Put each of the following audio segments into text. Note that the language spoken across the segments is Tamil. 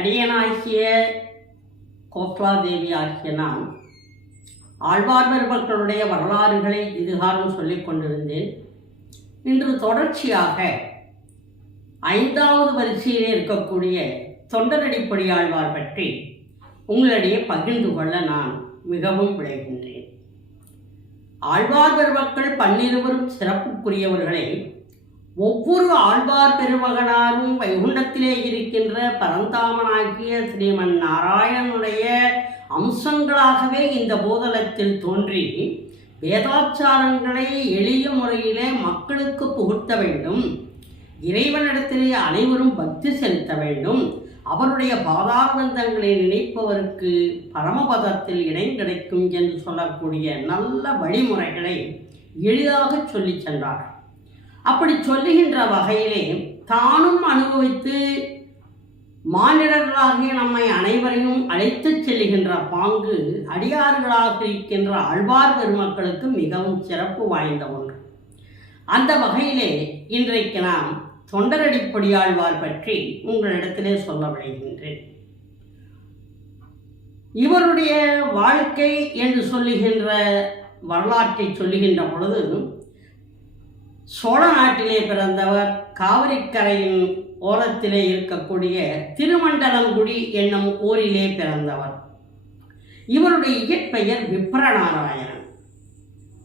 அடியனாகிய கோசலாதேவி ஆகிய நான் ஆழ்வார் பெருமக்களுடைய வரலாறுகளை இதுகாரம் சொல்லிக் கொண்டிருந்தேன். இன்று தொடர்ச்சியாக 5வது வரிசையிலே இருக்கக்கூடிய தொண்டரடிப்பொடியாழ்வார் பற்றி உங்களிடையே பகிர்ந்து கொள்ள நான் மிகவும் விளைகின்றேன். ஆழ்வார் பெருமக்கள் 12 சிறப்புக்குரியவர்களை ஒவ்வொரு ஆழ்வார் பெருமகனாரும் வைகுண்டத்திலே இருக்கின்ற பரந்தாமனாகிய ஸ்ரீமன் நாராயணனுடைய அம்சங்களாகவே இந்த பூதலத்தில் தோன்றி வேதாச்சாரங்களை எளிய முறையிலே மக்களுக்கு புகுத்த வேண்டும். இறைவனிடத்திலே அனைவரும் பக்தி செலுத்த வேண்டும். அவருடைய பாதாரபந்தங்களை நினைப்பவருக்கு பரமபதத்தில் இடம் கிடைக்கும் என்று சொல்லக்கூடிய நல்ல வழிமுறைகளை எளிதாக சொல்லி சென்றார். அப்படி சொல்லுகின்ற வகையிலே தானும் அனுபவித்து மானிடர்களாகிய நம்மை அனைவரையும் அழைத்து செல்லுகின்ற பாங்கு அடியார்களாக இருக்கின்ற ஆழ்வார் பெருமக்களுக்கு மிகவும் சிறப்பு வாய்ந்த ஒன்று. அந்த வகையிலே இன்றைக்கு நாம் தொண்டரடிப்பொடியாழ்வார் பற்றி உங்களிடத்திலே சொல்ல விளைகின்றேன். இவருடைய வாழ்க்கை என்று சொல்லுகின்ற வரலாற்றை சொல்லுகின்ற பொழுது சோழ நாட்டிலே பிறந்தவர். காவிரிக்கரையின் ஓரத்திலே இருக்கக்கூடிய திருமண்டலங்குடி என்னும் ஊரிலே பிறந்தவர். இவருடைய இயற்பெயர் விப்ரநாராயணன்.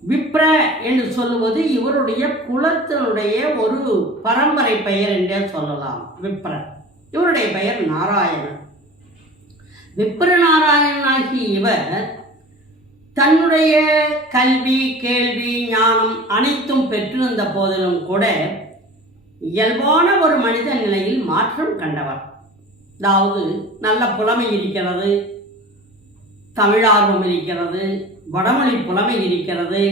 விப்ர என்று சொல்லுவது இவருடைய குலத்தினுடைய ஒரு பரம்பரை பெயர் என்றே சொல்லலாம். விப்ர. இவருடைய பெயர் நாராயணன். விப்ரநாராயணனாகி இவர் தன்னுடைய கல்வி, கேள்வி, ஞானம் அனைத்தும் பெற்றிருந்த போதிலும் கூட இயல்பான ஒரு மனித நிலையில் மாற்றம் கண்டவர். அதாவது நல்ல புலமை இருக்கிறது, தமிழார்வம் இருக்கிறது, வடமொழி புலமை இருக்கிறது,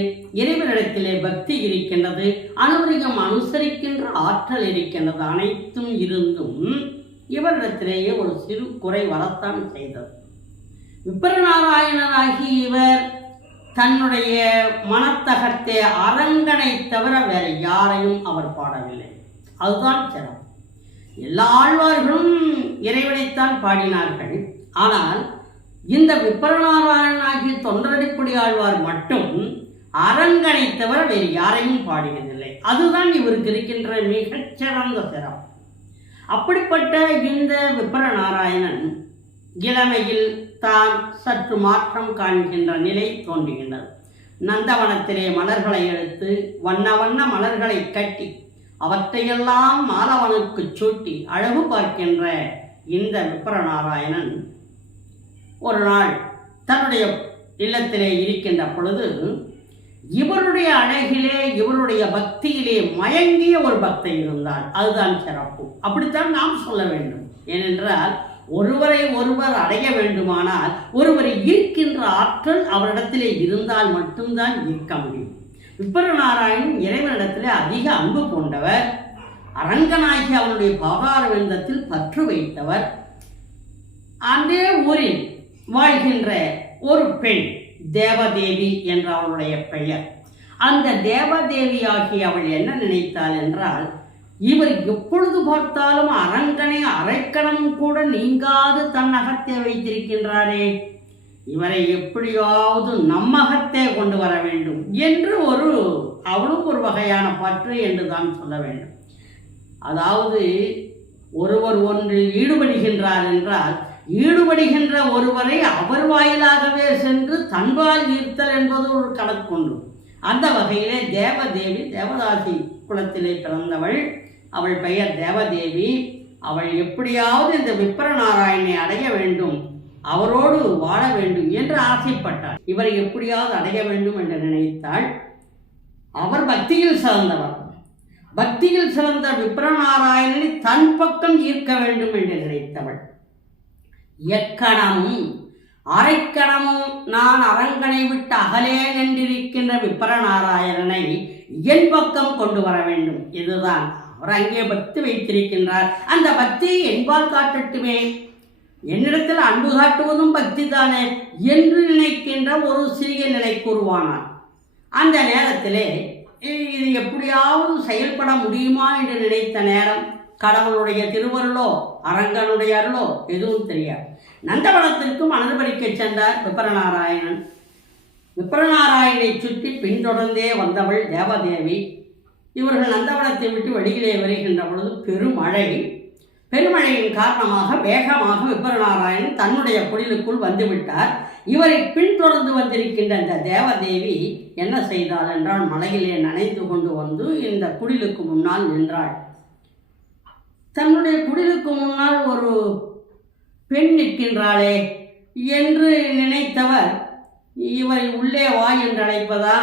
இறைவனிடத்திலே பக்தி இருக்கின்றது, அனுபவம் அனுசரிக்கின்ற ஆற்றல் இருக்கின்றது. அனைத்தும் இருந்தும் இவரிடத்திலேயே ஒரு சிறு குறை வரத்தான் செய்தது. விப்ரநாராயணராகி இவர் தன்னுடைய மனத்தகத்தை அரங்கனை தவிர வேற யாரையும் அவர் பாடவில்லை. அதுதான் சிறப்பு. எல்லா ஆழ்வார்களும் இறைவனைத்தான் பாடினார்கள். ஆனால் இந்த விப்ரநாராயணனாகிய தொண்டரடிப்பொடி ஆழ்வார் மட்டும் அரங்கனை தவிர வேறு யாரையும் பாடினதில்லை. அதுதான் இவருக்கு இருக்கின்ற மிகச்சிறந்த சிறப்பு. அப்படிப்பட்ட இந்த விப்ரநாராயணன் இளமையில் தான் சற்று மாற்றம் காண்கின்ற நிலை தோன்றுகின்றது. நந்தவனத்திலே மலர்களை எடுத்து வண்ண வண்ண மலர்களை கட்டி அவற்றையெல்லாம் மாலவனுக்கு சூட்டி அழகு பார்க்கின்ற இந்த விப்ரநாராயணன் ஒரு நாள் தன்னுடைய இல்லத்திலே இருக்கின்ற பொழுது இவருடைய அழகிலே, இவருடைய பக்தியிலே மயங்கிய ஒரு பக்தை இருந்தார். அதுதான் சிறப்பு. அப்படித்தான் நாம் சொல்ல வேண்டும். ஏனென்றால் ஒருவரை ஒருவர் அடைய வேண்டுமானால் ஒருவரை ஈர்க்கின்ற ஆற்றல் அவரிடத்திலே இருந்தால் மட்டும்தான் ஈர்க்க முடியும். விப்ரநாராயணன் இறைவனிடத்திலே அதிக அன்பு கொண்டவர். அரங்கனாகி அவருடைய பாதாரவிந்தத்தில் பற்று வைத்தவர். அந்த ஊரில் வாழ்கின்ற ஒரு பெண் தேவதேவி என்ற அவளுடைய பெயர். அந்த தேவதேவி ஆகிய அவள் என்ன நினைத்தாள் என்றால், இவர் எப்பொழுது பார்த்தாலும் அரங்கனை அரைக்கணம் கூட நீங்காது தன்னகத்தே வைத்திருக்கின்றாரே, இவரை எப்படியாவது நம்மகத்தே கொண்டு வர வேண்டும் என்று அவளும் ஒரு வகையான பற்று என்று தான் சொல்ல வேண்டும். அதாவது ஒருவர் ஒன்றில் ஈடுபடுகின்றார் என்றால் ஈடுபடுகின்ற ஒருவரை அவர் வாயிலாகவே சென்று தன்பால் ஈர்த்தல் என்பது ஒரு கணக்குண்டு. அந்த வகையிலே தேவதேவி தேவதாசி குலத்திலே பிறந்தவள். அவள் பெயர் தேவதேவி. அவள் எப்படியாவது இந்த விப்ரநாராயணனை அடைய வேண்டும், அவரோடு வாழ வேண்டும் என்று ஆசைப்பட்டாள். இவரை எப்படியாவது அடைய வேண்டும் என்று நினைத்தாள். அவர் பக்தியில் சிறந்தவர். பக்தியில் சிறந்த விப்ரநாராயணனை தன் பக்கம் ஈர்க்க வேண்டும் என்று நினைத்தவள். எக்கணமும் அரைக்கணமும் நான் அரங்கனை விட்டு அகலே நின்றிருக்கின்ற விப்ரநாராயணனை என் பக்கம் கொண்டு வர வேண்டும். இதுதான் அவர் அங்கே பக்தி வைத்திருக்கின்றார். அந்த பக்தியை என்பால் காட்டட்டுமே, என்னிடத்தில் அன்பு காட்டுவதும் பக்தி தானே என்று நினைக்கின்ற ஒரு சிறிய நிலை கூறுவானார். அந்த நேரத்திலே இது எப்படியாவது செயல்பட முடியுமா என்று நினைத்த நேரம் கடவுளுடைய திருவருளோ அரங்கனுடைய அருளோ எதுவும் தெரியாது. நந்தவனத்திற்கும் அனுபவிக்க சென்றார் விபரநாராயணன். விபரநாராயணனை சுற்றி பின்தொடர்ந்தே வந்தவள் தேவதேவி. இவர்கள் நந்தவனத்தை விட்டு வெளியிலே வருகின்ற பொழுது பெருமழையின் காரணமாக வேகமாக விபரநாராயணன் தன்னுடைய குடிலுக்குள் வந்துவிட்டார். இவரை பின்தொடர்ந்து வந்திருக்கின்ற இந்த தேவதேவி என்ன செய்தாள் என்றால், மலையிலே நனைந்து கொண்டு வந்து இந்த குடிலுக்கு முன்னால் நின்றாள். தன்னுடைய குடிலுக்கு முன்னால் ஒரு பெண் நிற்கின்றாளே என்று நினைத்தவர், இவரை உள்ளே வா என்று அழைப்பதா,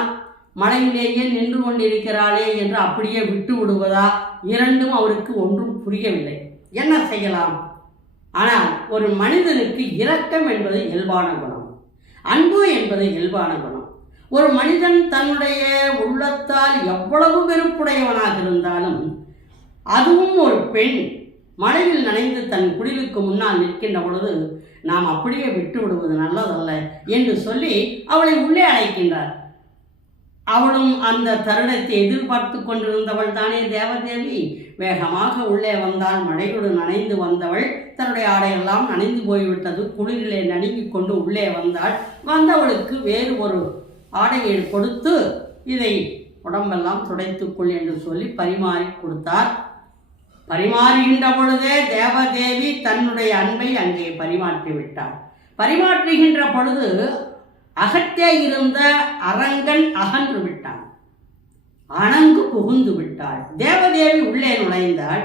மலையிலேயே நின்று கொண்டிருக்கிறாளே என்று அப்படியே விட்டு விடுவதா, இரண்டும் அவருக்கு ஒன்றும் புரியவில்லை. என்ன செய்யலாம்? ஆனால் ஒரு மனிதனுக்கு இரக்கம் என்பது இயல்பான குணம், அன்பு என்பது இயல்பான குணம். ஒரு மனிதன் தன்னுடைய உள்ளத்தால் எவ்வளவு வெறுப்புடையவனாக இருந்தாலும், அதுவும் ஒரு பெண் மழையில் நனைந்து தன் குடிலுக்கு முன்னால் நிற்கின்ற பொழுது நாம் அப்படியே விட்டு விடுவது நல்லதல்ல என்று சொல்லி அவளை உள்ளே அழைக்கின்றார். அவளும் அந்த தருணத்தை எதிர்பார்த்து கொண்டிருந்தவள் தானே தேவதேவி. வேகமாக உள்ளே வந்தால், மழையோடு நனைந்து வந்தவள், தன்னுடைய ஆடையெல்லாம் நனைந்து போய்விட்டது, குளிரிலே நடுங்கிக் கொண்டு உள்ளே வந்தவளுக்கு வேறு ஒரு ஆடையை கொடுத்து இதை உடம்பெல்லாம் துடைத்துக்கொள் என்று சொல்லி பரிமாறி கொடுத்தார். பரிமாறுகின்ற பொழுதே தேவதேவி தன்னுடைய அன்பை அங்கே பரிமாற்றி விட்டார். பரிமாற்றுகின்ற பொழுது அகத்தே இருந்த அரங்கன் அகன்று விட்டான், அணங்கு புகுந்து விட்டாள். தேவதேவி உள்ளே நுழைந்தாள்.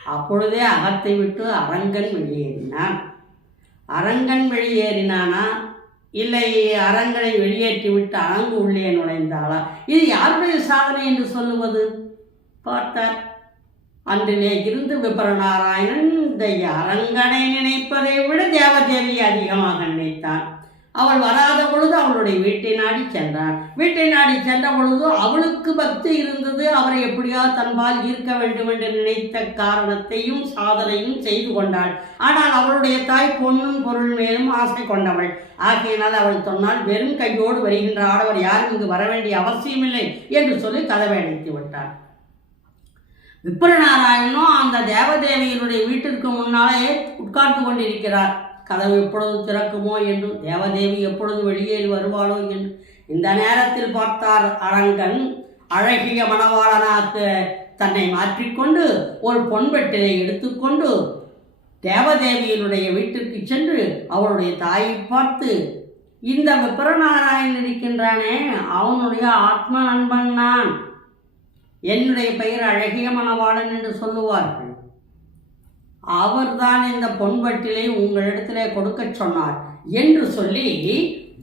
அப்பொழுதே அகத்தை விட்டு அரங்கன் வெளியேறினான். அரங்கன் வெளியேறினானா இல்லை அரங்கனை வெளியேற்றி விட்டு அணங்கு உள்ளே நுழைந்தாளா? இது யாருடைய சாதனை என்று சொல்லுவது? பார்த்தார். அன்றிலே இருந்து விபரநாராயணன் இந்த அரங்கனை நினைப்பதை விட தேவதேவி அதிகமாக நினைத்தான். அவள் வராத பொழுது அவளுடைய வீட்டை நாடி சென்றான். வீட்டை நாடி சென்ற பொழுது அவளுக்கு பக்தி இருந்தது. அவரை எப்படியாவது தன்பால் ஈர்க்க வேண்டும் என்று நினைத்த காரணத்தையும் சாதனையும் செய்து கொண்டாள். ஆனால் அவளுடைய தாய் பொன்னும் பொருள் மேலும் ஆசை கொண்டவள். ஆகையினால் அவள் சொன்னால், வெறும் கையோடு வருகின்ற ஆடவர் யாரும் இங்கு வர வேண்டிய அவசியமில்லை என்று சொல்லி கதவை அடைத்து விட்டாள். விபரநாராயணனும் அந்த தேவதேவியினுடைய வீட்டிற்கு முன்னாலே உட்கார்ந்து கொண்டிருக்கிறார். கதவு எப்பொழுது திறக்குமோ என்று, தேவதேவி எப்பொழுது வெளியேறி வருவாளோ என்று. இந்த நேரத்தில் பார்த்தார் அரங்கன் அழகிய மணவாளனாக தன்னை மாற்றிக்கொண்டு ஒரு பொன்பெட்டிலை எடுத்துக்கொண்டு தேவதேவியினுடைய வீட்டிற்கு சென்று அவளுடைய தாயை பார்த்து, இந்த விபரநாராயணன் இருக்கின்றானே, அவனுடைய ஆத்ம நண்பன் நான், என்னுடைய பெயர் அழகிய மணவாளன் என்று சொல்லுவார்கள். அவர்தான் இந்த பொன்பட்டிலை உங்களிடத்திலே கொடுக்க சொன்னார் என்று சொல்லி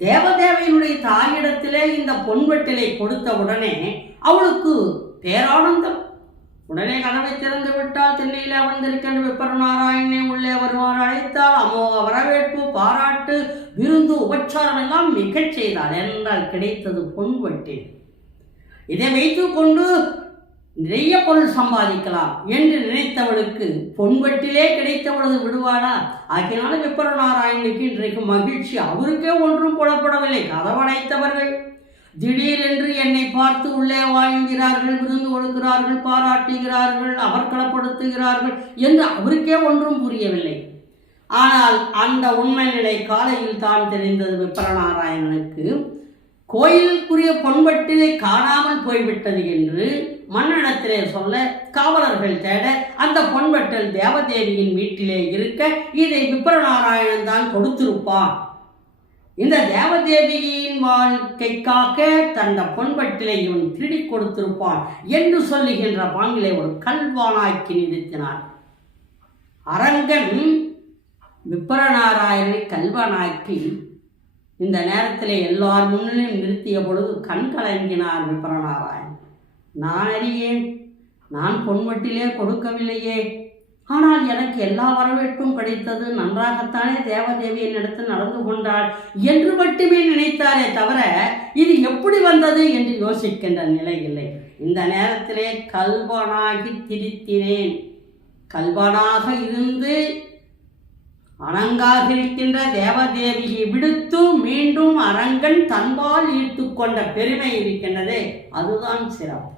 தேவதேவியினுடைய தாயிடத்திலே இந்த பொன்பட்டிலை கொடுத்த உடனே அவளுக்கு பேரானந்தம். உடனே கதவை திறந்து விட்டால், திண்ணையில் அமர்ந்திருக்கின்ற விபரநாராயணனை உள்ளே வருவார் அழைத்தால், அமோக வரவேற்பு, பாராட்டு, விருந்து, உபச்சாரம் எல்லாம் மிகச் செய்தாள். என்றால் கிடைத்தது பொன்பட்டில். இதை வைத்து கொண்டு நிறைய பொருள் சம்பாதிக்கலாம் என்று நினைத்தவளுக்கு பொன்பட்டிலே கிடைத்தவளது விடுவாளா? ஆகியனால விபரநாராயணனுக்கு இன்றைக்கு மகிழ்ச்சி. அவருக்கே ஒன்றும் புலப்படவில்லை. கதவடைத்தவர்கள் திடீரென்று என்னை பார்த்து உள்ளே வாழ்கிறார்கள், விருந்து கொடுக்கிறார்கள், பாராட்டுகிறார்கள், அமர்க்களப்படுத்துகிறார்கள் என்று அவருக்கே ஒன்றும் புரியவில்லை. ஆனால் அந்த உண்மை நிலை காலையில் தான் தெரிந்தது விபரநாராயணனுக்கு. கோயிலுக்குரிய பொன்பட்டிலை காணாமல் போய்விட்டது என்று மன்னனிடத்திலே சொல்ல காவலர்கள் தேட அந்த பொன்பட்டில் தேவதேவியின் வீட்டிலே இருக்க இதை விபரநாராயணன் தான் கொடுத்திருப்பான். இந்த தேவதேவியின் வாழ்க்கைக்காக தந்த பொன்பட்டிலை இவன் திருடி கொடுத்திருப்பான் என்று சொல்லுகின்ற பாங்கிலே ஒரு கல்வானாக்கி நிறுத்தினார். அரங்கன் விபரநாராயணனை கல்வானாக்கி இந்த நேரத்தில் எல்லார் முன்னிலும் நிறுத்திய பொழுது கண் கலங்கினார் விபரநாராயணன். நான் அறியேன், நான் பொன்வட்டிலே கொடுக்கவில்லையே, ஆனால் எனக்கு எல்லா வரவேற்பும் கிடைத்தது, நன்றாகத்தானே தேவதேவி என்னிடத்தில் நடந்து கொண்டாள் என்று மட்டுமே நினைத்தாரே தவிர இது எப்படி வந்தது என்று யோசிக்கின்ற நிலை இல்லை. இந்த நேரத்திலே கல்வனாகி திரித்தினேன். கல்வனாக இருந்து அணங்காக இருக்கின்ற தேவதேவியை விடுத்து மீண்டும் அரங்கன் தன்பால் ஈர்த்து கொண்ட பெருமை இருக்கின்றதே, அதுதான் சிறப்பு.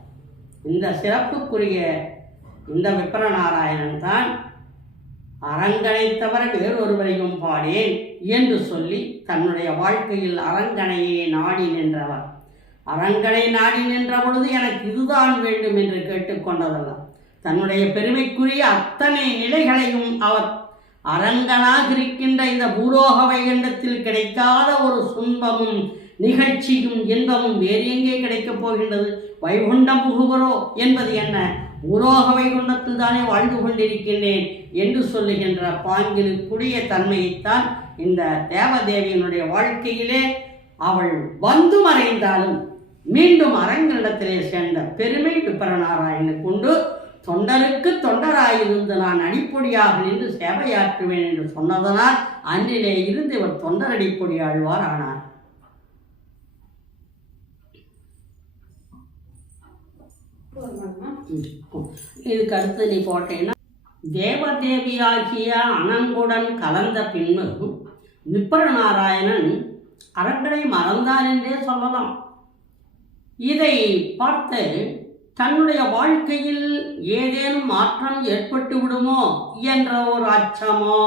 இந்த சிறப்புக்குரிய இந்த விப்ரநாராயணன் தான் அரங்கனை தவிர வேறொருவரையும் பாடேன் என்று சொல்லி தன்னுடைய வாழ்க்கையில் அரங்கனையே நாடி நின்றவர். அரங்கனை நாடி நின்ற பொழுது எனக்கு இதுதான் வேண்டும் என்று கேட்டுக்கொண்டதல்ல, தன்னுடைய பெருமைக்குரிய அத்தனை நிலைகளையும் அவர் அரங்கனாக இருக்கின்ற இந்த பூலோக வைகுண்டத்தில் கிடைக்காத ஒரு துன்பமும் நிகழ்ச்சியும் இன்பமும் வேறு எங்கே கிடைக்கப் போகின்றது? வைகுண்டம் புகுவரோ என்பது என்ன? பூலோக வைகுண்டத்தில் தானே வாழ்ந்து கொண்டிருக்கின்றேன் என்று சொல்லுகின்ற பாங்கிலுக்குரிய தன்மையைத்தான் இந்த தேவதேவியினுடைய வாழ்க்கையிலே அவள் வந்து மறைந்தாலும் மீண்டும் அரங்கனிடத்திலே சேர்ந்த பெருமை விப்ரநாராயணனுக்கு உண்டு. தொண்டருக்கு தொண்டராயிருந்து நான் அடிப்பொடியாக நின்று சேவையாற்றுவேன் என்று சொன்னதனால் அன்றிலே இருந்து இவர் தொண்டர் அடிப்பொடி ஆழ்வார் ஆனார். இதுக்கு அடுத்து நீ போட்டேன்னா, தேவதேவியாகிய அனங்குடன் கலந்த பின்பு விப்ரநாராயணன் அரங்கனை மறந்தார் என்றே சொல்லலாம். இதை பார்த்து தன்னுடைய வாழ்க்கையில் ஏதேனும் மாற்றம் ஏற்பட்டு விடுமோ என்ற ஒரு அச்சமோ,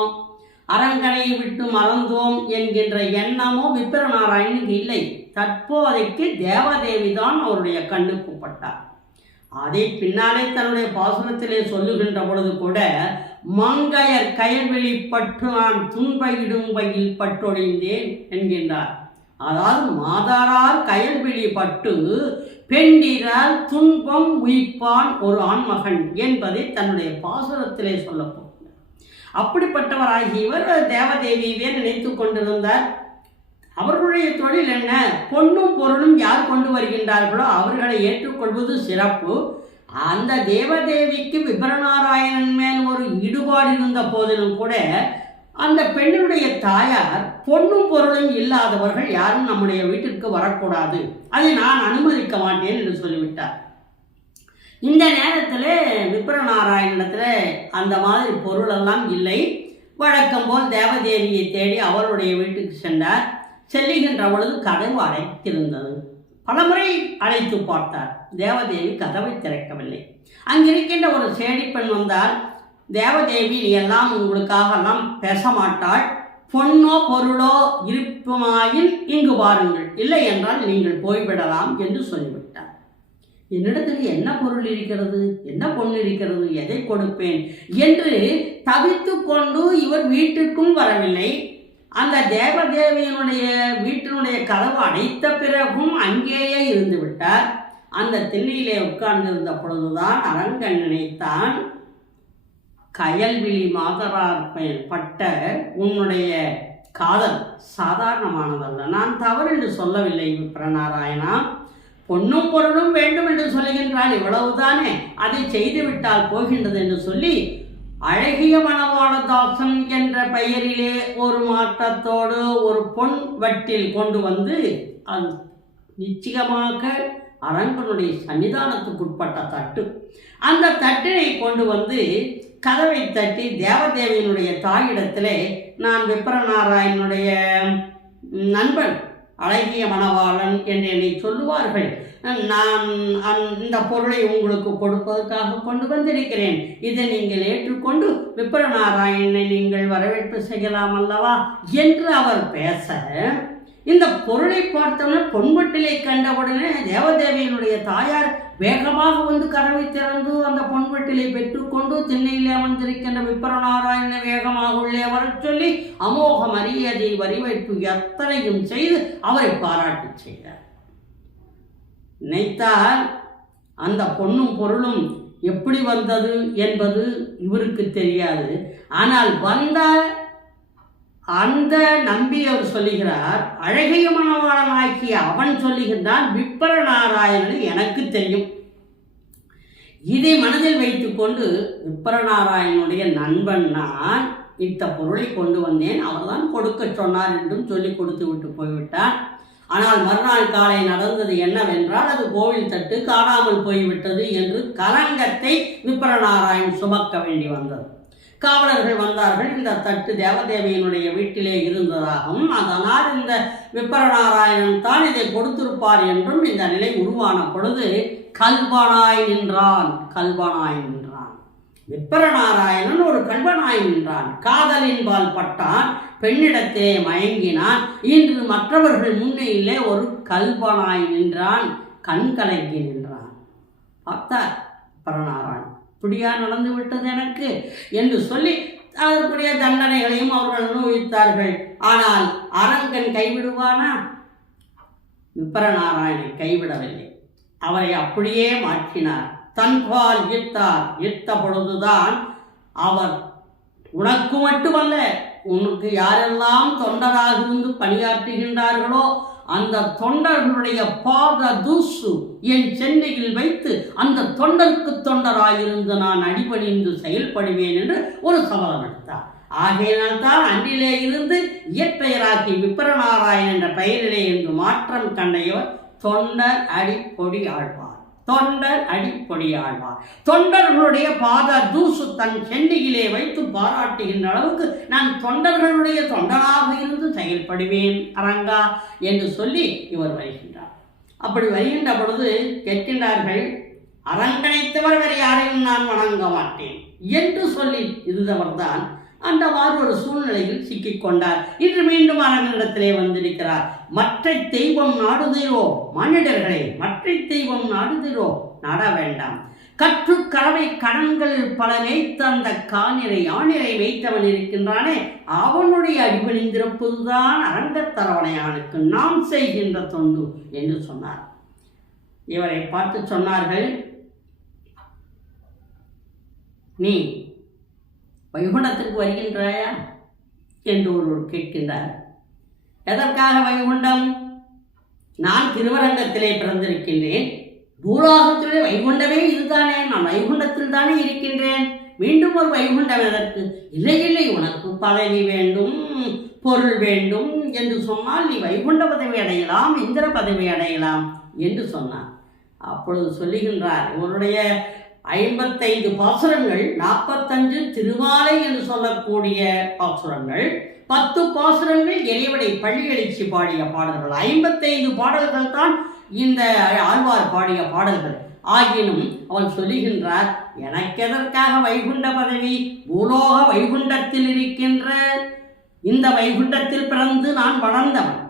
அரங்கனை விட்டு மறந்தோம் என்கின்ற எண்ணமோ விப்ரநாராயணனுக்கு இல்லை. தற்போதைக்கு தேவதேவி தான் அவருடைய கண்ணுக்கு பட்டார். அதை பின்னாலே தன்னுடைய பாசுரத்திலே சொல்லுகின்ற பொழுது கூட, மங்கையர் கயல்வெளி பட்டு நான் துன்பையிடும் வகையில் பட்டொழிந்தேன் என்கின்றார். அதாவது மாதாரார் கயல்வெளி பட்டு பெண்டிரால் துன்பம் உயிப்பான் ஒரு ஆண்மகன் என்பதை தன்னுடைய பாசுரத்திலே சொல்லப்போகிறார். அப்படிப்பட்டவராகி இவர் தேவதேவியவே நினைத்து கொண்டிருந்தார். அவர்களுடைய தொழில் என்ன? பொன்னும் பொருளும் யார் கொண்டு வருகின்றார்களோ அவர்களை ஏற்றுக்கொள்வது சிறப்பு. அந்த தேவதேவிக்கு விப்ரநாராயணன் மேல் ஒரு ஈடுபாடு இருந்த போதிலும் கூட அந்த பெண்ணுடைய தாயார் பொன்னும் பொருளும் இல்லாதவர்கள் யாரும் நம்முடைய வீட்டிற்கு வரக்கூடாது, அதை நான் அனுமதிக்க மாட்டேன் என்று சொல்லிவிட்டார். இந்த நேரத்தில் விப்ரநாராயணத்தில் அந்த மாதிரி பொருளெல்லாம் இல்லை. வழக்கம் போல் தேவதேவியை தேடி அவருடைய வீட்டுக்கு சென்றார். செல்லுகின்ற பொழுது கதவு அடைத்திருந்தது. பலமுறை அழைத்து பார்த்தார். தேவதேவி கதவை திறக்கவில்லை. அங்கிருக்கின்ற ஒரு சேடிப்பெண் வந்தால், தேவதேவி நீ எல்லாம் உங்களுக்காகலாம் பேச மாட்டாள், பொன்னோ பொருளோ இருப்புமாயின் இங்கு வாருங்கள், இல்லை என்றால் நீங்கள் போய்விடலாம் என்று சொல்லிவிட்டார். என்னிடத்தில் என்ன பொருள் இருக்கிறது, என்ன பொண்ணு இருக்கிறது, எதை கொடுப்பேன் என்று தவித்து கொண்டு இவர் வீட்டுக்கும் வரவில்லை. அந்த தேவதேவியினுடைய வீட்டினுடைய கதவு அடைத்த பிறகும் அங்கேயே இருந்து விட்டார். அந்த திண்ணையிலே உட்கார்ந்திருந்த பொழுதுதான் அரங்கன் நினைத்தான், கயல்விழி மாதரார் பட்ட உன்னுடைய காதல் சாதாரணமானதல்ல. நான் தவறு என்று சொல்லவில்லை விப்ரநாராயணா, பொன்னும் பொருளும் வேண்டும் என்று சொல்லுகின்றாள், இவ்வளவுதானே, அதை செய்துவிட்டால் போகின்றது என்று சொல்லி அழகிய மணவாளதாசன் என்ற பெயரிலே ஒரு மாற்றத்தோடு ஒரு பொன் வட்டில் கொண்டு வந்து அது நிச்சயமாக அரங்கனுடைய சன்னிதானத்துக்குட்பட்ட தட்டு, அந்த தட்டினை கொண்டு வந்து கதவை தட்டி தேவதேவியினுடைய தாயிடத்திலே, நான் விப்ரநாராயணனுடைய நண்பன் அழகிய மணவாளன் என்று என்னை சொல்லுவார்கள், நான் இந்த பொருளை உங்களுக்கு கொடுப்பதற்காக கொண்டு வந்திருக்கிறேன், இதை நீங்கள் ஏற்றுக்கொண்டு விப்ரநாராயணனை நீங்கள் வரவேற்பு செய்யலாம் அல்லவா என்று அவர் பேச, இந்த பொருளை பார்த்தவுடன் பொன்வட்டிலை கண்டவுடனே தேவதேவியினுடைய தாயார் வேகமாக வந்து கதவை திறந்து அந்த பொன்வட்டிலை பெற்றுக்கொண்டு திண்ணையிலே அமர்ந்திருக்கின்ற விப்ரநாராயணனை வேகமாக உள்ளே வரச் சொல்லி அமோக மரியாதை வரிவைப்பு எத்தனையும் செய்து அவரை பாராட்டு செய்தார். நினைத்தால் அந்த பொன்னும் பொருளும் எப்படி வந்தது என்பது இவருக்கு தெரியாது. ஆனால் வந்தால் அந்த நம்பி அவர் சொல்லுகிறார், அழகிய மணவாளனாகிய அவன் சொல்லுகின்றான், விப்ரநாராயணன் எனக்கு தெரியும். இதை மனதில் வைத்துக்கொண்டு விப்ரநாராயணனுடைய நண்பன் நான் இந்த பொருளை கொண்டு வந்தேன், அவர்தான் கொடுக்க சொன்னார் என்றும் சொல்லி கொடுத்து விட்டு போய்விட்டார். ஆனால் மறுநாள் காலை நடந்தது என்னவென்றால், அது கோவில் தட்டு காணாமல் போய்விட்டது என்று கலங்கத்தை விப்ரநாராயணன் சுமக்க வேண்டி வந்தது. காவலர்கள் வந்தார்கள். இந்த தட்டு தேவதேவியினுடைய வீட்டிலே இருந்ததாகவும் அதனால் இந்த விப்ரநாராயணன் தான் இதை கொடுத்திருப்பார் என்றும் இந்த நிலை உருவான பொழுது கல்பனாய் நின்றான். விப்பரநாராயணன் ஒரு கல்வனாய் நின்றான். காதலின்பால் பட்டான், பெண்ணிடத்தே மயங்கினான். இன்று மற்றவர்கள் முன்னிலே ஒரு கல்வனாய் நின்றான், கண் கலங்கி நின்றான். பார்த்தார் விப்பரநாராயணன், இப்படியா நடந்து விட்டது எனக்கு என்று சொல்லி அதற்குரிய தண்டனைகளையும் அவர்கள் அனுபவித்தார்கள். ஆனால் அரங்கன் கைவிடுவானா? விப்பரநாராயணனை கைவிடவில்லை. அவரை அப்படியே மாற்றினார். தன்பால் ஈர்த்தார். ஈர்த்த பொழுதுதான் அவர் உனக்கு மட்டுமல்ல, உனக்கு யாரெல்லாம் தொண்டராக இருந்து பணியாற்றுகின்றார்களோ அந்த தொண்டர்களுடைய பாத தூசு என் சென்னையில் வைத்து அந்த தொண்டருக்கு தொண்டராயிருந்து நான் அடிபணிந்து செயல்படுவேன் என்று ஒரு சபதம் எடுத்தார். ஆகையினால்தான் அன்றிலே இருந்து இயற்பெயராக்கி விப்பரநாராயணன் என்ற பெயரிலே என்று மாற்றம் கண்டையவர் தொண்டர் அடிப்பொடி ஆழ்வார். தொண்டர் அடிப்பொடி ஆழ்வார். தொண்டர்களுடைய பாத தூசு தன் சென்னியிலே வைத்து பாராட்டுகின்ற அளவுக்கு நான் தொண்டர்களுடைய தொண்டனாக இருந்து செயல்படுவேன் அரங்கா என்று சொல்லி இவர் வருகின்றார். அப்படி வருகின்ற பொழுது கேட்கின்றார்கள், அரங்கனைத்தவர் வேறு யாரையும் நான் வணங்க மாட்டேன் என்று சொல்லி இருந்தவர்தான் அந்த மாதிரி ஒரு சூழ்நிலையில் சிக்கிக்கொண்டார். இன்று மீண்டும் அரங்கனிடத்திலே வந்திருக்கிறார். மற்ற தெய்வம் நாடுதிரோ மனிதர்களே, மற்ற தெய்வம் நாடுதிரோ நாட வேண்டாம். கற்று கறவை கடன்கள் பல வைத்த அந்த காணிரை ஆணிரை வைத்தவன் இருக்கின்றானே, அவனுடைய அடிபணிந்திருப்பதுதான் அரங்கத்தரவணையானுக்கு நாம் செய்கின்ற தொண்டு என்று சொன்னார். இவரை பார்த்து சொன்னார்கள், நீ வைகுண்டத்திற்கு வருகின்றாயா என்று ஒருவர் கேட்கின்றார். எதற்காக வைகுண்டம்? நான் திருவரங்கத்திலே பிறந்திருக்கின்றேன். பூலோகத்திலே வைகுண்டமே இதுதானே, நான் வைகுண்டத்தில் தானே இருக்கின்றேன். மீண்டும் ஒரு வைகுண்டம் எதற்கு? இல்லை இல்லை, உனக்கு பதவி வேண்டும், பொருள் வேண்டும் என்று சொன்னால் நீ வைகுண்ட பதவி அடையலாம், இந்திர பதவி அடையலாம் என்று சொன்னார். அப்பொழுது சொல்லுகின்றார், இவருடைய 55 பாசுரங்கள், 45 திருமாலை என்று சொல்லக்கூடிய பாசுரங்கள், 10 பாசுரங்கள் இறைவனை பள்ளி எழுச்சி பாடிய பாடல்கள், 55 பாடல்கள் தான் இந்த ஆழ்வார் பாடிய பாடல்கள். ஆகினும் அவன் சொல்லுகின்றார், எனக்கு எதற்காக வைகுண்ட பதவி? பூலோக வைகுண்டத்தில் இருக்கின்ற இந்த வைகுண்டத்தில் பிறந்து நான் வளர்ந்தவன்.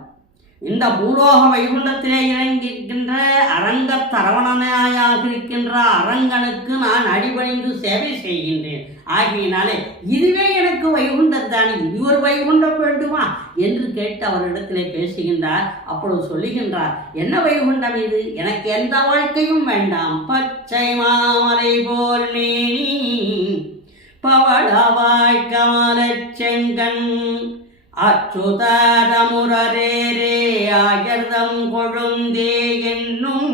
இந்த பூலோக வைகுண்டத்திலே இறங்கியிருக்கின்ற அரங்க தரவணையாக இருக்கின்ற அரங்கனுக்கு நான் அடிபணிந்து சேவை செய்கின்றேன். ஆகையினாலே இதுவே எனக்கு வைகுண்டம் தானே, இது ஒரு வைகுண்டம் வேண்டுமா என்று கேட்டு அவரிடத்திலே பேசுகின்றார். அப்பொழுது சொல்லுகின்றார், என்ன வைகுண்டம் இது? எனக்கு எந்த வாழ்க்கையும் வேண்டாம். பச்சை மாமலை போல் நீ பவளவாய் கமலச் செங்கண் அச்சுதமுரரே ஆயர்தம் கொழுந்தே என்னும்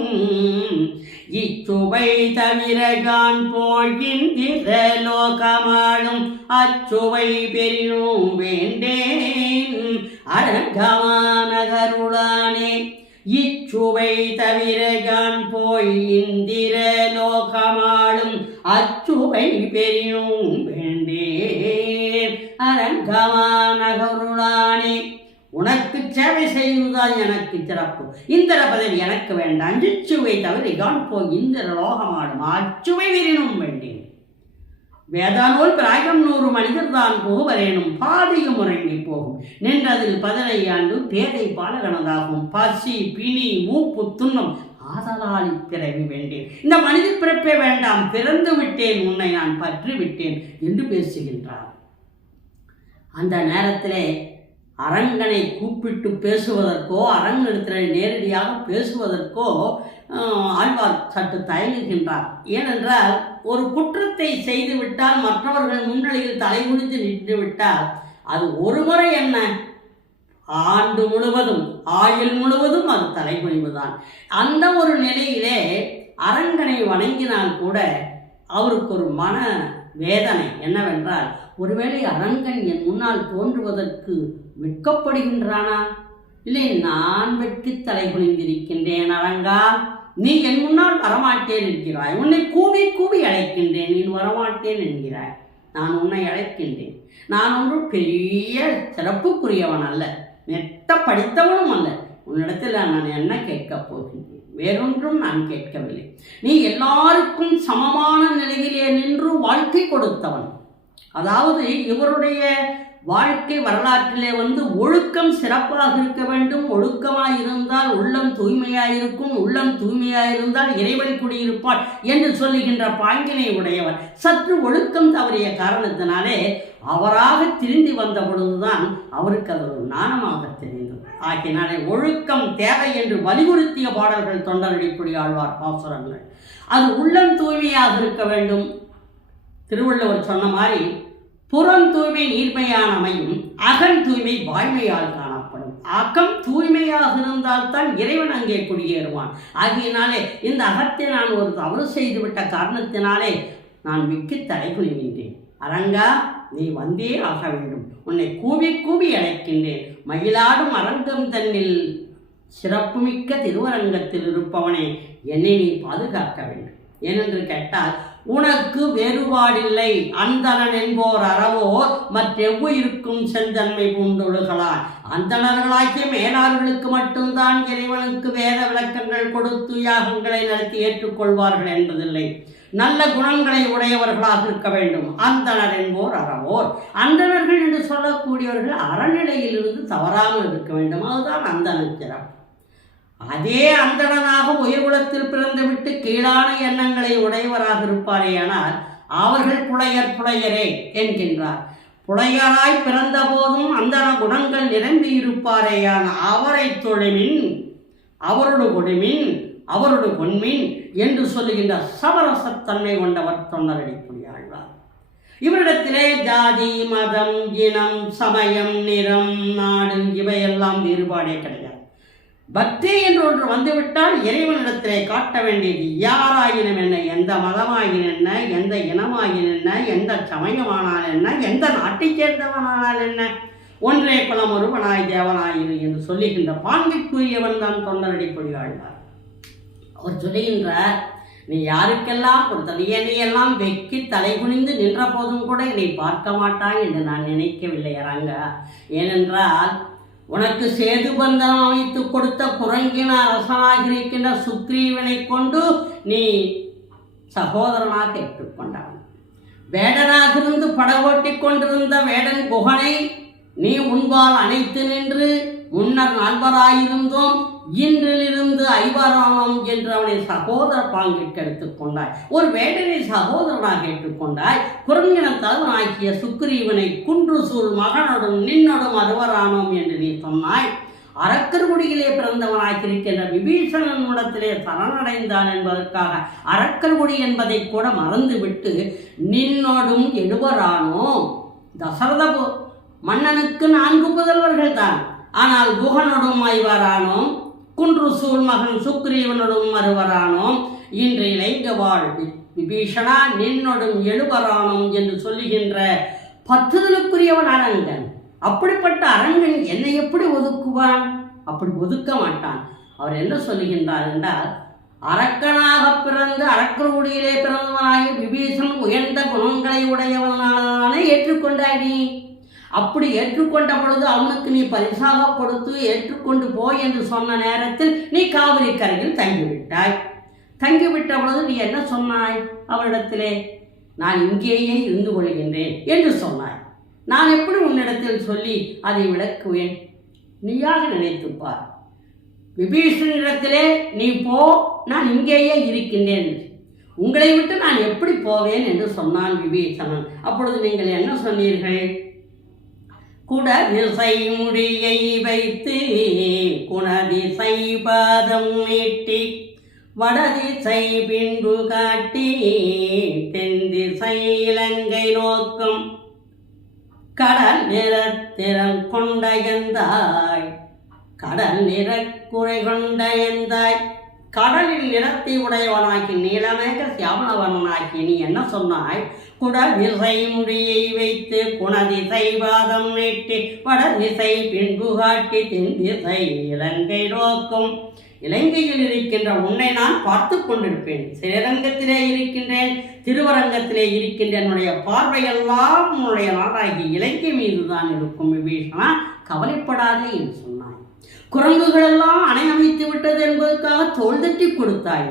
இச்சுவை தவிரகான் போகின்ற லோகமாளும் அச்சுவை பெரியும் வேண்டேன் அரங்கமான கருளானே. இச்சுவை தவிரகான் போய் இந்திர லோகமாளும் அச்சுவை பெரியும் வேண்டேன் அரங்கமான கருளானே. உனக்கு சேவை செய்வதுதான் எனக்கு சிறப்பு. இந்திர பதவி எனக்கு வேண்டாம். இச்சுவை தவிரகான் போய் இந்திர லோகமாடும் அச்சுவை பெரினும் வேண்டேன். வேதானோல் பிராயம் 100 மனிதர் தான் போவரேனும் பாதியும் உறங்கி போகும். நின்றதில் 15 ஆண்டு பேதை பாலகனதாகும். பசி பிணி மூப்பு துன்பம் ஆதலாளி பிறவி வேண்டேன். இந்த மனித பிறப்பே வேண்டாம், பிறந்து விட்டேன், உன்னை நான் பற்றி விட்டேன் என்று பேசுகின்றார். அந்த நேரத்திலே அரங்கனை கூப்பிட்டு பேசுவதற்கோ அரங்கனிடத்தில் நேரடியாக பேசுவதற்கோ ஆழ்வார் சற்று தயங்குகின்றார். ஏனென்றால் ஒரு குற்றத்தை செய்துவிட்டால் மற்றவர்கள் முன்னிலையில் தலைகுனிந்து நின்றுவிட்டால் அது ஒரு முறை என்ன, ஆண்டு முழுவதும் ஆயுள் முழுவதும் அது தலைகுனிவுதான். அந்த ஒரு நிலையிலே அரங்கனை வணங்கினால் கூட அவருக்கு ஒரு மன வேதனை என்னவென்றால், ஒருவேளை அரங்கன் என் முன்னால் தோன்றுவதற்கு வெட்கப்படுகின்றானா? இல்லை, நான் வெட்கி தலை குனிந்திருக்கின்றேன் அரங்கா, நீ என் முன்னால் வரமாட்டேன் என்கிறாய். உன்னை கூவி கூவி அழைக்கின்றேன், நீ வரமாட்டேன் என்கிறாய். நான் உன்னை அழைக்கின்றேன். நான் ஒன்றும் பெரிய சிறப்புக்குரியவன் அல்ல, நெட்ட படித்தவனும் அல்ல. உன்னிடத்தில் நான் என்ன கேட்கப் போகின்றேன்? வேறொன்றும் நான் கேட்கவில்லை. நீ எல்லாருக்கும் சமமான நிலையிலே நின்று வாழ்க்கை கொடுத்தவன். அதாவது இவருடைய வாழ்க்கை வரலாற்றிலே ஒழுக்கம் சிறப்பாக இருக்க வேண்டும். ஒழுக்கமாய் இருந்தால் உள்ளம் தூய்மையாயிருக்கும், உள்ளம் தூய்மையாயிருந்தால் இறைவன் குடியிருப்பாள் என்று சொல்லுகின்ற பாங்கினை உடையவர். சற்று ஒழுக்கம் தவறிய காரணத்தினாலே அவராக திரும்பி வந்த பொழுதுதான் அவருக்கு அது ஒரு நாணமாக தெரிந்தது. ஆகினாலே ஒழுக்கம் தேவை என்று வலியுறுத்திய பாடல்கள் தொண்டரடிப்புடி ஆழ்வார் பாசுரங்கள். அது உள்ளம் தூய்மையாக இருக்க வேண்டும். திருவள்ளுவர் சொன்ன மாதிரி புறம் தூய்மை நீர்மையானமையும் அகம் தூய்மை வாய்மையால் காணப்படும். அகம் தூய்மையாக இருந்தால்தான் இறைவன் அங்கே குடியேறுவான். ஆகியனாலே இந்த அகத்தை நான் ஒரு தவறு செய்துவிட்ட காரணத்தினாலே நான் மிக்க தலை குனிகின்றேன். அரங்கா, நீ வந்தே ஆக வேண்டும். உன்னை கூவி கூவி அழைக்கின்றேன். மயிலாடும் அரங்கம் தன்னில் சிறப்புமிக்க திருவரங்கத்தில் இருப்பவனை என்னை நீ பாதுகாக்க வேண்டும். ஏனென்று கேட்டால், உனக்கு வேறுபாடில்லை அந்தணன் என்போர் அறவோர் மற்றெவ்வுயிருக்கும் செந்தன்மை பூண்டொழுகலார். அந்தணர்களாகிய மேலாளர்களுக்கு மட்டும்தான் இறைவனுக்கு வேத விளக்கங்கள் கொடுத்து யாகங்களை நடத்தி ஏற்றுக்கொள்வார்கள் என்பதில்லை. நல்ல குணங்களை உடையவர்களாக இருக்க வேண்டும். அந்தணர் என்போர் அறவோர். அந்தணர்கள் என்று சொல்லக்கூடியவர்கள் அறநிலையிலிருந்து தவறாமல் இருக்க வேண்டும். அதுதான் அந்தணன் சிறப்பு. அதே அந்தணனாக உயர்குலத்தில் பிறந்துவிட்டு கீழான எண்ணங்களை உடையவராக இருப்பாரேயானால் அவர்கள் புலையரே என்கின்றார். புலையராய் பிறந்த போதும் அந்தண குணங்கள் நிரம்பி இருப்பாரேயான அவரை தொழுமின், அவரோடு கொடுமின், அவரோடு பொன்மின் என்று சொல்லுகின்ற சமரசத்தன்மை கொண்டவர் தொண்டரடிப்புடி ஆழ்வார். இவரிடத்திலே ஜாதி, மதம், இனம், சமயம், நிறம், நாடு இவையெல்லாம் வேறுபாடே கிடையாது. பக்தி என்று ஒன்று வந்துவிட்டால் இறைவனிடத்திலே காட்ட வேண்டியது யாராயினும் என்ன, எந்த மதமாயின் என்ன, எந்த இனமாயின் என்ன, எந்த சமயமானால் என்ன, எந்த நாட்டைச் சேர்ந்தவனானால் என்ன, ஒன்றே குலம் ஒருவனாய் தேவனாயிரு என்று சொல்லுகின்ற பாங்கிற்குரியவன் தான் தொண்டரடிப்புடி ஆழ்வார். அவர் சொல்லுகின்றார், நீ யாருக்கெல்லாம் கொடுத்தது என்னையெல்லாம் வெக்கி தலை குனிந்து நின்ற போதும் கூட என்னை பார்க்க மாட்டாய் என்று நான் நினைக்கவில்லை அரங்கா. ஏனென்றால் உனக்கு சேது பந்தனம் அமைத்து கொடுத்த குரங்கின அரசனாக இருக்கின்ற சுக்ரீவனை கொண்டு நீ சகோதரனாக ஏற்றுக்கொண்டான். வேடனாக இருந்து படகோட்டி கொண்டிருந்த வேடன் குகனை நீ உன்பால் அணைத்து நின்று முன்னர் நால்வராயிருந்தோம் இன்றிலிருந்து ஐவரானோம் என்று அவனை சகோதர பாங்கிற்கு எடுத்துக்கொண்டாய். ஒரு வேடனை சகோதரனாக ஏற்றுக்கொண்டாய். குரங்கின தலைவனாகிய சுக்ரீவனை குன்று சூழ் மகனோடும் நின்னோடும் அறுவரானோம் என்று நீ சொன்னாய். அரக்கர்குடியிலே பிறந்தவனாகியிருக்கின்ற விபீஷணன் இடத்திலே சரணடைந்தான் என்பதற்காக அரக்கர்குடி என்பதை கூட மறந்துவிட்டு நின்னோடும் எழுவரானோம். தசரத மன்னனுக்கு 4 புதல்வர்கள் தான். ஆனால் குகனோடும் ஐவரானோம், குன்று சூழ் மகன் சுக்ரீவனோடும் அறுவரானோம், இன்று இளைங்கவாள் விபீஷணா நின்னோடும் எழுவரானோம் என்று சொல்லுகின்ற பற்றுதலுக்குரியவன் அரங்கன். அப்படிப்பட்ட அரங்கன் என்னை எப்படி ஒதுக்குவான்? அப்படி ஒதுக்க மாட்டான். அவர் என்ன சொல்லுகின்றார் என்றால், அரக்கனாக பிறந்து அரக்கர்குடியிலே பிறந்தவனாகி விபீஷணன் உயர்ந்த குணங்களை உடையவனானே ஏற்றுக்கொண்டாய். நீ அப்படி ஏற்றுக்கொண்ட பொழுது அவனுக்கு நீ பரிசாக கொடுத்து ஏற்றுக்கொண்டு போய் என்று சொன்ன நேரத்தில் நீ காவிரி கரையில் தங்கிவிட்டாய். தங்கிவிட்ட பொழுது நீ என்ன சொன்னாய்? அவரிடத்திலே நான் இங்கேயே இருந்து கொள்கின்றேன் என்று சொன்னாய். நான் எப்படி உன்னிடத்தில் சொல்லி அதை விளக்குவேன்? நீயாக நினைத்துப்பார். விபீஷணனிடத்திலே நீ போ, நான் இங்கேயே இருக்கின்றேன், உங்களை விட்டு நான் எப்படி போவேன் என்று சொன்னான் விபீஷணன். அப்பொழுது நீங்கள் என்ன சொன்னீர்கள்? குடதிசை முடியை வைத்து குணதிசை பாதம் நீட்டி வடதிசை பின்பு காட்டி தென்திசை இலங்கை நோக்கும் கடல் நிறத்திறம் கொண்ட எந்தாய், கடல் நிறக்குறை கொண்ட எந்தாய். கடலில் நிறத்தை உடையவனாக்கி நீலமேக சியாமளவனாக்கி நீ என்ன சொன்னாய்? குடதிசை முடியை வைத்து குணதிசை பாதம் நீட்டி வடதிசை பின்பு காட்டி தென்திசை இலங்கை நோக்கும். இலங்கையில் இருக்கின்ற உன்னை நான் பார்த்து கொண்டிருப்பேன். ஸ்ரீரங்கத்திலே இருக்கின்றேன், திருவரங்கத்திலே இருக்கின்ற என்னுடைய பார்வையெல்லாம் உன்னுடைய நாடாகி இலங்கை மீது தான் இருக்கும். விபீஷணா, கவலைப்படாதே என்று சொன்னாய். குரங்குகளெல்லாம் அணை அமைத்து விட்டது என்பதற்காக தோள் தட்டி கொடுத்தாய்.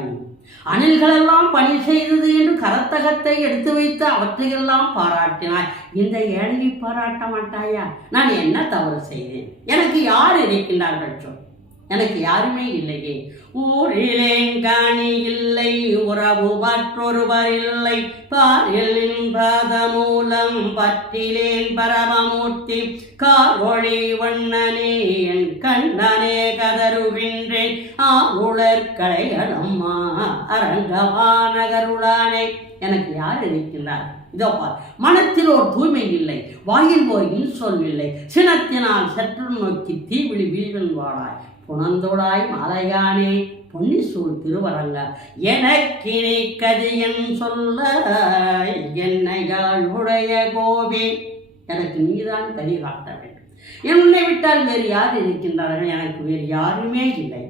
அணில்களெல்லாம் பணி செய்தது என்று கரத்தகத்தை எடுத்து வைத்து அவற்றையெல்லாம் பாராட்டினாய். இந்த ஏழையை பாராட்ட மாட்டாயா? நான் என்ன தவறு செய்தேன்? எனக்கு யார் இருக்கின்றார்கள் சொல்? எனக்கு யாருமே இல்லையே. ஊரிலேன் காணி இல்லை, உறவு மற்றொருவர் இல்லை, பாரிலின் பாதமூலம் பற்றிலேன் பரமமூர்த்தி, காரொளி வண்ணனே என் கண்ணனே கதறுகின்றேன், ஆளுளர்களையம்மா அரங்கவானகருளானே. எனக்கு யார் இருக்கின்றார்? இதோ பார், மனத்தில் ஒரு தூய்மை இல்லை, வாயில் ஓர் இன்சொல் இல்லை, சினத்தினால் சற்று நோக்கி தீவிழி வீழ்வன் வாழாய், புனந்தோடாய் மாலையானே பொன்னிசூழ் திருவரங்க, எனக்கினி கதியன் சொல்ல என்னையாள் உடைய கோபி, எனக்கு நீதான் கதி காட்ட வேண்டும். என்னை விட்டால் வேறு யார் இருக்கின்றார்கள்? எனக்கு வேறு யாருமே இல்லை.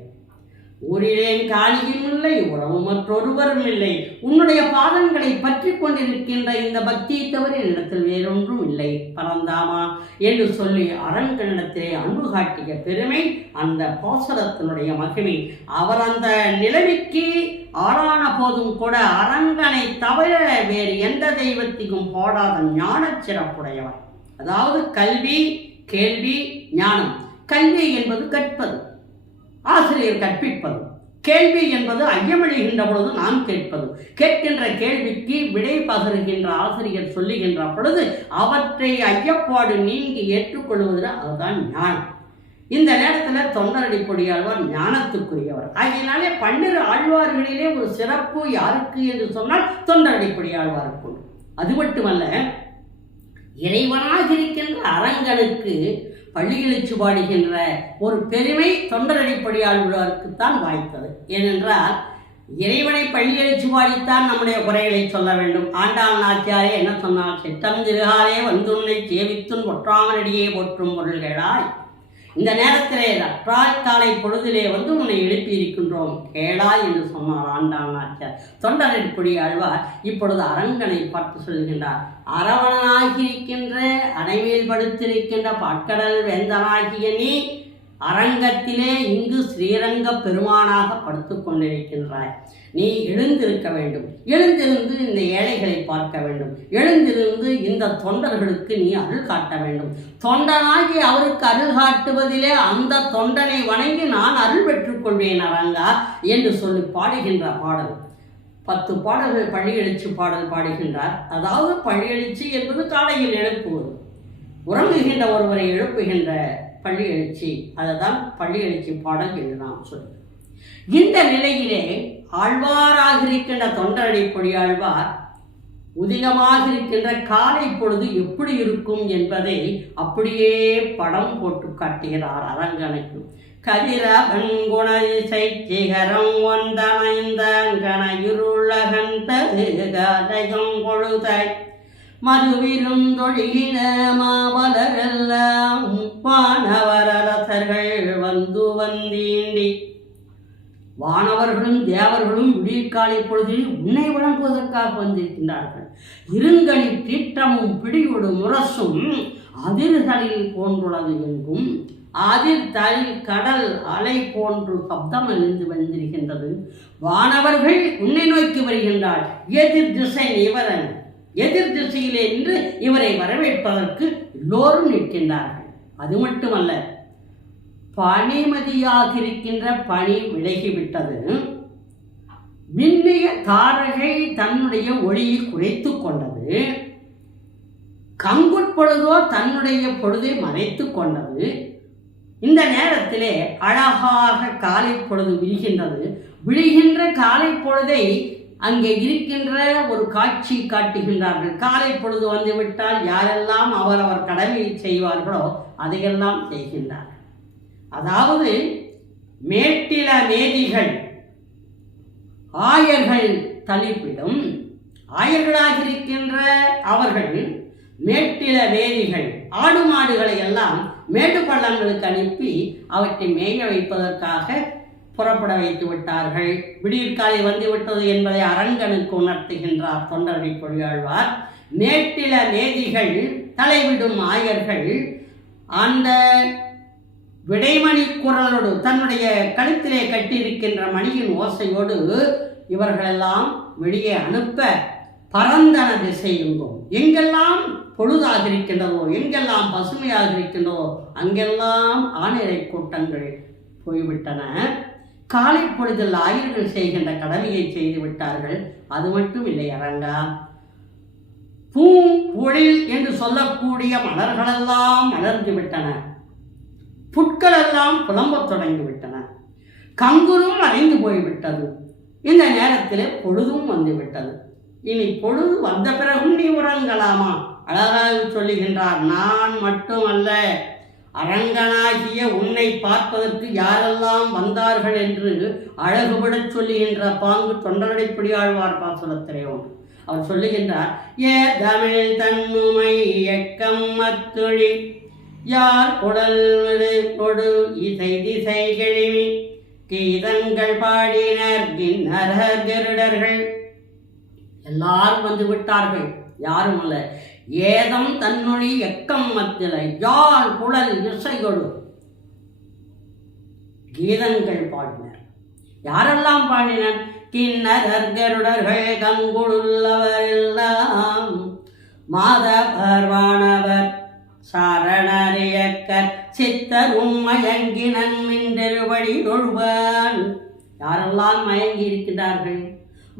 ஊரிலேன் காணியும் இல்லை, உறவு மற்றொருவரும் இல்லை. உன்னுடைய பாதங்களை பற்றி கொண்டிருக்கின்ற இந்த பக்தியை தவிர என்னிடத்தில் வேறொன்றும் இல்லை பரந்தாமா என்று சொல்லி அரங்கனிடத்திலே அன்பு காட்டிய பெருமை அந்த பாசரத்தினுடைய மகிமை. அவர் அந்த நிலைமைக்கு ஆளான போதும் கூட அரங்கனை தவிர வேறு எந்த தெய்வத்தையும் போடாத ஞான சிறப்புடையவர். அதாவது கல்வி, கேள்வி, ஞானம். கல்வி என்பது கற்பது, ஆசிரியர் கற்பிப்பது. கேள்வி என்பது ஐயமழிகின்ற பொழுது நாம் கேட்பது. கேட்கின்ற கேள்விக்கு விடை பகருகின்ற ஆசிரியர் சொல்லுகின்ற பொழுது அவற்றை ஐயப்பாடு நீங்கி ஏற்றுக்கொள்வதில் அதுதான் ஞானம். இந்த நேரத்தில் தொண்டரடிப்பொடியாழ்வார் ஞானத்துக்குரியவர். ஆகையினாலே 12 ஆழ்வார்களிலே ஒரு சிறப்பு யாருக்கு என்று சொன்னால் தொண்டரடிப்பொடியாழ்வாருக்கு. அது மட்டுமல்ல, இறைவனாக இருக்கின்ற அரங்கனுக்கு பள்ளி எழுச்சி பாடுகின்ற ஒரு பெருமை தொண்டரடிப்பொடியாழ்வாருக்குத்தான் வாய்த்தது. ஏனென்றால் இறைவனை பள்ளி எழுச்சி பாடித்தான் நம்முடைய குறைகளை சொல்ல வேண்டும். ஆண்டாள் நாச்சியாரே என்ன சொன்னால், சித்தம் திருகாலே வந்துன்னை சேவித்துன் ஒற்றாமனடியே போற்றும் பொருள்களாய். இந்த நேரத்திலே ரற்றாய் காலை பொழுதிலே வந்து உன்னை எழுப்பி இருக்கின்றோம் கேளாய் என்று சொன்னார் ஆண்டாள் நாச்சியார். தொண்டரடிப்பொடியாழ்வார் இப்பொழுது அரங்கனை பார்த்து சொல்கின்றார், அரவணனாகியிருக்கின்ற அணைமேல் படுத்திருக்கின்ற பாட்கடல் வேந்தனாகிய நீ அரங்கத்திலே இங்கு ஸ்ரீரங்க பெருமானாக படுத்து கொண்டிருக்கின்றாய். நீ எழுந்திருக்க வேண்டும். எழுந்திருந்து இந்த ஏழைகளை பார்க்க வேண்டும். எழுந்திருந்து இந்த தொண்டர்களுக்கு நீ அருள் காட்ட வேண்டும். தொண்டனாகி அவருக்கு அருள் காட்டுவதிலே அந்த தொண்டனை வணங்கி நான் அருள் பெற்றுக் கொள்வேன் அரங்கா என்று சொல்லி பாடுகின்ற பாடல். 10 பாடல்கள் பள்ளி எழுச்சி பாடல் பாடுகின்றார். அதாவது பள்ளி எழுச்சி என்பது காலையில் எழுப்புவது, உறங்குகின்ற ஒருவரை எழுப்புகின்ற பள்ளி எழுச்சி. அதுதான் பள்ளி எழுச்சி பாடல் என்று நாம் சொல்கிறோம். இந்த நிலையிலே ஆழ்வாராக இருக்கின்ற தொண்டரடிப்பொடியாழ்வார் உதிகமாக இருக்கின்ற காலை பொழுது எப்படி இருக்கும் என்பதை அப்படியே படம் போட்டு காட்டுகிறார் அரங்கனுக்கு. கதிரவன் குணதிசை சிகரம் ஒன்றமைந்தங்கனையுருளகந்தது கதையும் பொழுதாய் மதுவிலும் தொழில மாவலரெல்லாம் வானவரரசர்கள் வந்து வந்தீண்டி. வானவர்களும் தேவர்களும் விடியற்காலை பொழுதில் உன்னை வழங்குவதற்காக வந்திருக்கின்றார்கள். இருங்கனி தீட்டமும் பிடியோடு முரசும் அதிர்களில் போன்றுள்ளது எங்கும் அதிர்தலில் கடல் அலை போன்று சப்தம் எழுந்து வந்திருக்கின்றது. வானவர்கள் உன்னை நோக்கி வருகின்றார். எதிர் திசை இவரன், எதிர் திசையிலே நின்று இவரை வரவேற்பதற்கு எல்லோரும் நிற்கின்றார்கள். அது மட்டுமல்ல, பனிமதியாக இருக்கின்ற பனி விலகிவிட்டது. மின்னிய தாரகை தன்னுடைய ஒளியை குறைத்து கொண்டது. கங்குட்பொழுதோ தன்னுடைய பொழுதை மறைத்து கொண்டது. இந்த நேரத்திலே அழகாக காலை பொழுது விழுகின்றது. விழுகின்ற காலை பொழுதை அங்கே இருக்கின்ற ஒரு காட்சி காட்டுகின்றார்கள். காலை பொழுது வந்துவிட்டால் யாரெல்லாம் அவரவர் கடமையை செய்வார்களோ அதையெல்லாம் செய்கின்றார்கள். அதாவது மேட்டில மேதிகள் ஆயர்கள் தளிப்பிடும். ஆயர்களாக இருக்கின்ற அவர்கள் மேட்டில வேதிகள் ஆடு மாடுகளை எல்லாம் மேட்டு பள்ளங்களுக்கு அனுப்பி அவற்றை மேய வைப்பதற்காக புறப்பட வைத்து விட்டார்கள். விடியற்காலை வந்துவிட்டது என்பதை அரங்கனுக்கு உணர்த்துகின்றார் தொண்டரடிப்பொடியாழ்வார். மேட்டில மேதிகள் தலைவிடும் ஆயர்கள் அந்த விடைமணி குரலோடு தன்னுடைய கழுத்திலே கட்டியிருக்கின்ற மணியின் ஓசையோடு இவர்களெல்லாம் வெளியே அனுப்ப பரந்தன திசை எங்கும் எங்கெல்லாம் பொழுதாக இருக்கின்றதோ எங்கெல்லாம் பசுமையாக இருக்கின்றதோ அங்கெல்லாம் ஆணிரை கூட்டங்கள் போய்விட்டன. காலை பொழுதில் ஆயிர்கள் செய்கின்ற கடமையை செய்து விட்டார்கள். அது மட்டும் இல்லை அரங்கா, பூம்பொழில் என்று சொல்லக்கூடிய மலர்களெல்லாம் மலர்ந்து விட்டன, புட்களெல்லாம் புலம்பத் தொடங்கிவிட்டன, கங்குரும் மறைந்து போய்விட்டது. இந்த நேரத்தில் பொழுதும் வந்துவிட்டது. இனி பொழுது வந்த பிறகும் நீ உறங்கலாமா? அழகாக சொல்லுகின்றார். நான் மட்டுமல்ல, அரங்கனாகிய உன்னை பார்ப்பதற்கு யாரெல்லாம் வந்தார்கள் என்று அழகுபடச் சொல்லுகின்ற பாங்கு தொண்டரடிப்படியாழ்வார் பாசுரத்திலே ஒன்று. அவர் சொல்லுகின்றார், ஏ தமிழ் தன்னுமை எக்கம் மத்துழி யார் குடல் கொடு இசை திசை கிழிமி கீதங்கள் பாடினர் கிண்ணரர் கருடர்கள். எல்லாரும் வந்து விட்டார்கள். யாரும் அல்ல, ஏதம் தன்னுழி எக்கம் மத்தில யாழ் குழல் இசைகொடு கீதங்கள் பாடினர். யாரெல்லாம் பாடினர்? கிண்ணரர் கருடர்கள் கங்குழுள்ளவர் எல்லாம் மாதவர் வானவர் சாரணரியக்கர் சித்தரும் மயங்கினன் மின்றெருவழி தொழுவான். யாரெல்லாம் மயங்கி இருக்கின்றார்கள்?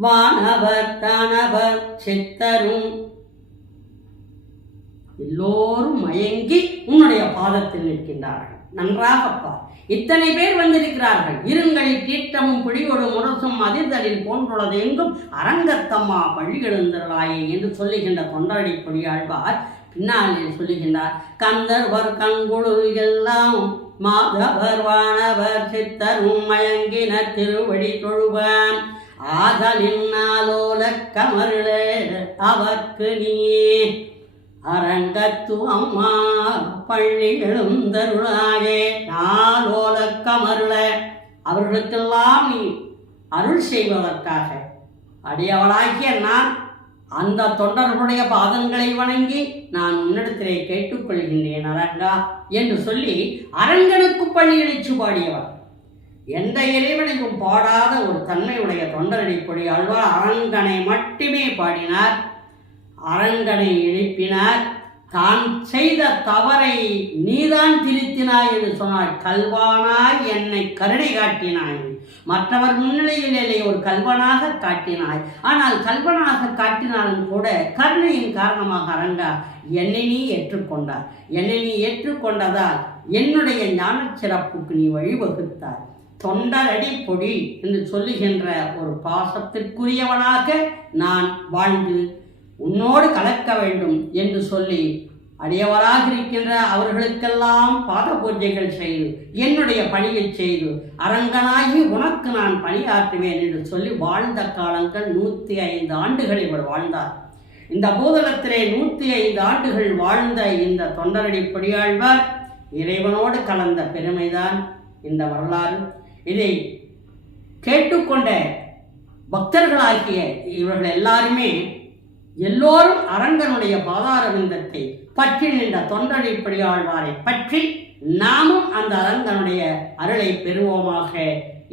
வானவர் தானவர் சித்தரும் எல்லோரும் மயங்கி உன்னுடைய பாதத்தில் நிற்கின்றார்கள். நன்றாகப்பா, இத்தனை பேர் வந்திருக்கிறார்கள். இருங்களில் தீட்டமும் பிடியோடு முரசும் அதிர்தலில் போன்றுள்ளது எங்கும் அரங்கத்தம்மா பள்ளி எழுந்தருளாயே என்று சொல்லுகின்ற தொண்டரடிப்படியாழ்வார் பின்னாலே சொல்லுகின்றார். கந்தர்வர் கங்குழு எல்லாம் மாதவர் வானவர் சித்தரும் மயங்கின திருவடி தொழுவான் ஆதலின்னாலோல கமருளே அவர்க்கு நீயே அரங்கத்து அம்மா பள்ளி எழுந்தருளாயே. நாலோல கமருள, அவர்களுக்கெல்லாம் நீ அருள் செய்வதற்காக அடியவளாகிய நான் அந்த தொண்டர்களுடைய பாதங்களை வணங்கி நான் உன்னிடத்திலே கேட்டுக்கொள்கின்றேன் அரங்கா என்று சொல்லி அரங்கனுக்கு பள்ளியளிச்சு பாடியவர். எந்த இறைவனையும் பாடாத ஒரு தன்மையுடைய தொண்டரடிப்படியாழ்வார் அரங்கனை மட்டுமே பாடினார். அரங்கனை எழுப்பினார். தான் செய்த தவறை நீதான் திருத்தினாய் என்று சொன்னார். கல்வானாய் என்னை கருணை காட்டினாய், மற்றவர் முன்னிலையிலே ஒரு கல்வனாக காட்டினாய். ஆனால் கல்வனாக காட்டினாலும் கூட கருணையின் காரணமாக அரங்கா என்னை நீ ஏற்றுக்கொண்டார். என்னை நீ ஏற்றுக்கொண்டதால் என்னுடைய ஞான சிறப்புக்கு நீ வழிவகுத்தார். தொண்டரடி பொடி என்று சொல்லுகின்ற ஒரு பாசத்திற்குரியவனாக நான் வாழ்ந்து உன்னோடு கலக்க வேண்டும் என்று சொல்லி அடியவராக இருக்கின்ற அவர்களுக்கெல்லாம் பாத பூஜைகள் செய்து என்னுடைய பணியை செய்து அரங்கனாகி உனக்கு நான் பணியாற்றுவேன் என்று சொல்லி வாழ்ந்த காலங்கள் 105 ஆண்டுகள் இவர் வாழ்ந்தார். இந்த பூதலத்திலே 105 ஆண்டுகள் வாழ்ந்த இந்த தொண்டரடிப்படியாழ்வார் இறைவனோடு கலந்த பெருமைதான் இந்த வரலாறு. இதை கேட்டுக்கொண்ட பக்தர்களாகிய இவர்கள் எல்லாருமே எல்லோரும் அரங்கனுடைய பாதாரவிந்தத்தை பற்றி நின்ற தொண்டரடிப்படியாழ்வாரை பற்றி நாமும் அந்த அரங்கனுடைய அருளை பெறுவோமாக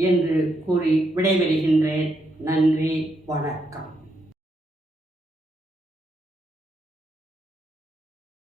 என்று கூறி விடைபெறுகின்றேன். நன்றி, வணக்கம்.